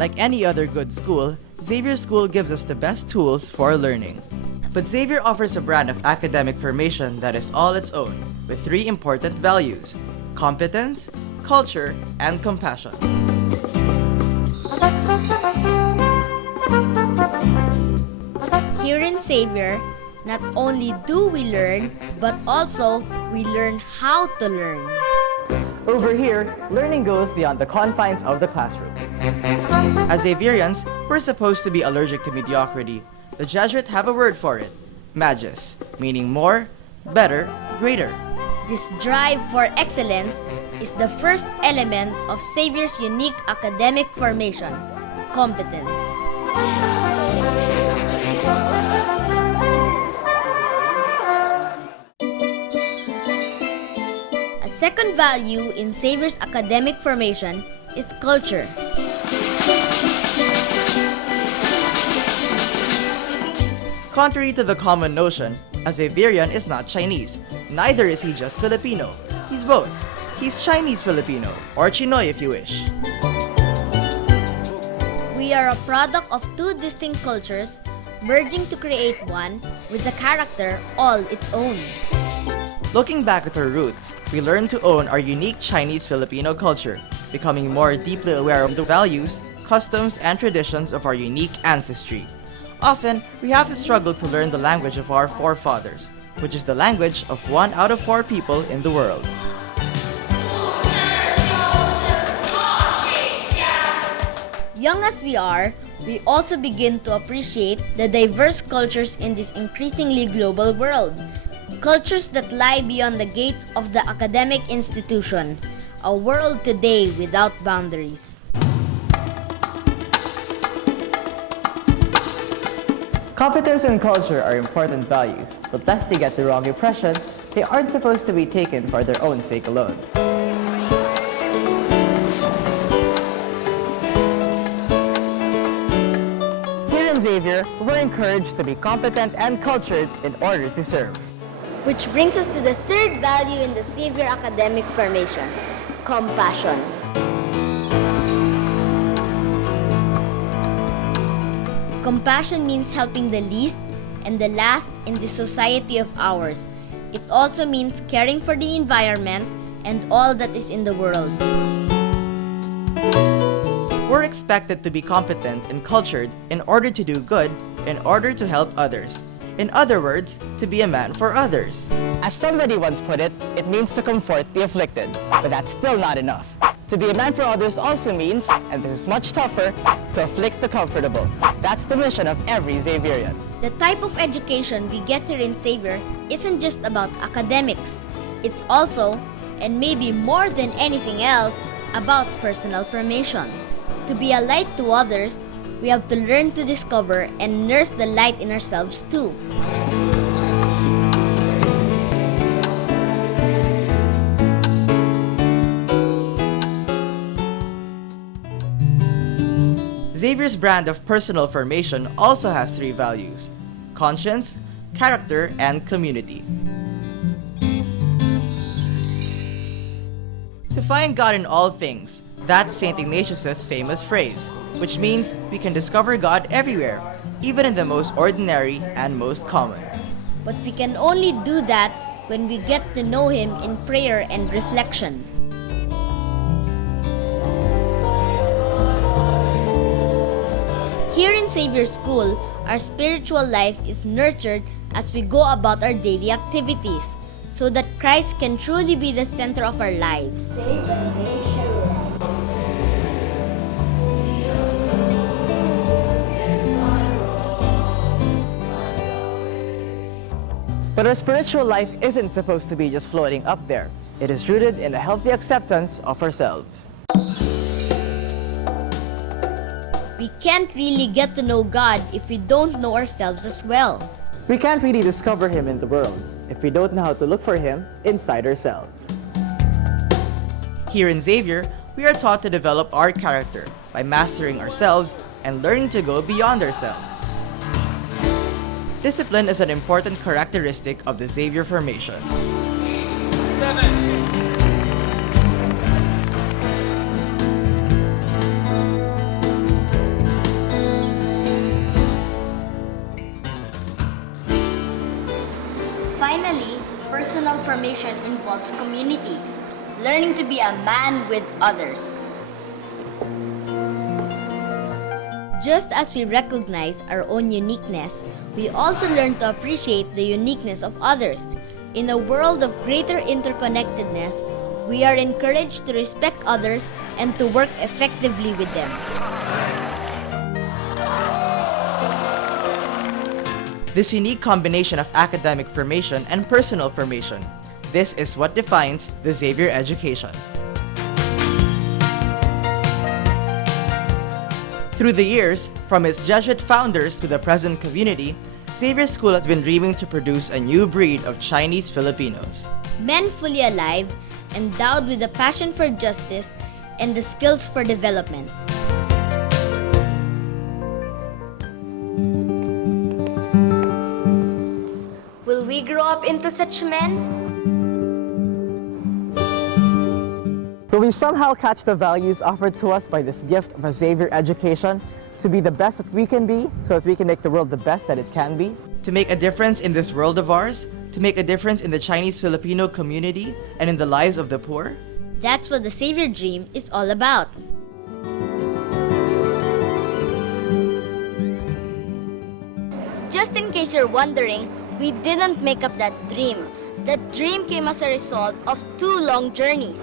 Like any other good school, Xavier School gives us the best tools for learning. But Xavier offers a brand of academic formation that is all its own, with 3 important values: competence, culture, and compassion. Here in Xavier, not only do we learn, but also we learn how to learn. Over here, learning goes beyond the confines of the classroom. As Xavierians, we're supposed to be allergic to mediocrity. The Jesuit have a word for it: magis, meaning more, better, greater. This drive for excellence is the first element of Xavier's unique academic formation, competence. A second value in Xavier's academic formation is culture. Contrary to the common notion, a Xavierian is not Chinese. Neither is he just Filipino. He's both. He's Chinese Filipino, or Chinoy if you wish. We are a product of 2 distinct cultures merging to create one with a character all its own. Looking back at our roots, we learn to own our unique Chinese Filipino culture, becoming more deeply aware of the values, customs, and traditions of our unique ancestry. Often, we have to struggle to learn the language of our forefathers, which is the language of 1 out of 4 people in the world. Young as we are, we also begin to appreciate the diverse cultures in this increasingly global world. Cultures that lie beyond the gates of the academic institution. A world today without boundaries. Competence and culture are important values, but lest they get the wrong impression, they aren't supposed to be taken for their own sake alone. Here in Xavier, we're encouraged to be competent and cultured in order to serve. Which brings us to the third value in the Xavier academic formation, compassion. Compassion means helping the least and the last in this society of ours. It also means caring for the environment and all that is in the world. We're expected to be competent and cultured in order to do good, in order to help others. In other words, to be a man for others. As somebody once put it, it means to comfort the afflicted, but that's still not enough. To be a man for others also means, and this is much tougher, to afflict the comfortable. That's the mission of every Xavierian. The type of education we get here in Xavier isn't just about academics. It's also, and maybe more than anything else, about personal formation. To be a light to others, we have to learn to discover and nurse the light in ourselves too. Xavier's brand of personal formation also has 3 values: conscience, character, and community. To find God in all things, that's St. Ignatius' famous phrase, which means we can discover God everywhere, even in the most ordinary and most common. But we can only do that when we get to know Him in prayer and reflection. Here in Xavier School, our spiritual life is nurtured as we go about our daily activities, so that Christ can truly be the center of our lives. But our spiritual life isn't supposed to be just floating up there. It is rooted in a healthy acceptance of ourselves. We can't really get to know God if we don't know ourselves as well. We can't really discover Him in the world if we don't know how to look for Him inside ourselves. Here in Xavier, we are taught to develop our character by mastering ourselves and learning to go beyond ourselves. Discipline is an important characteristic of the Xavier formation. 7. formation involves community, learning to be a man with others. Just as we recognize our own uniqueness, we also learn to appreciate the uniqueness of others. In a world of greater interconnectedness, we are encouraged to respect others and to work effectively with them. This unique combination of academic formation and personal formation. This is what defines the Xavier education. Through the years, from its Jesuit founders to the present community, Xavier School has been dreaming to produce a new breed of Chinese Filipinos. Men fully alive, endowed with a passion for justice and the skills for development. Will we grow up into such men? Will we somehow catch the values offered to us by this gift of a Xavier education to be the best that we can be so that we can make the world the best that it can be? To make a difference in this world of ours? To make a difference in the Chinese Filipino community and in the lives of the poor? That's what the Xavier Dream is all about. Just in case you're wondering, we didn't make up that dream. That dream came as a result of 2 long journeys.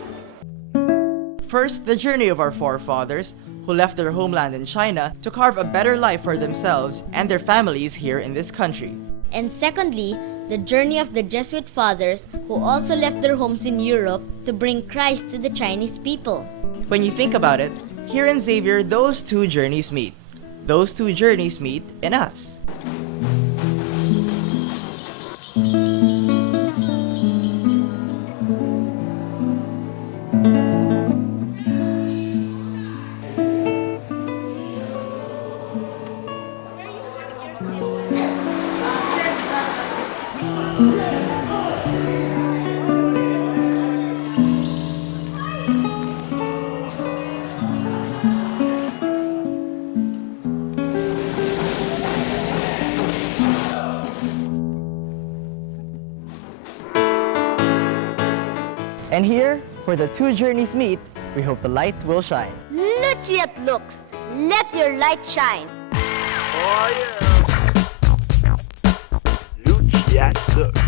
First, the journey of our forefathers who left their homeland in China to carve a better life for themselves and their families here in this country. And secondly, the journey of the Jesuit fathers who also left their homes in Europe to bring Christ to the Chinese people. When you think about it, here in Xavier, those 2 journeys meet. Those 2 journeys meet in us. And here, where the 2 journeys meet, we hope the light will shine. Luchi at looks, let your light shine. Oh yeah. Luchi at looks.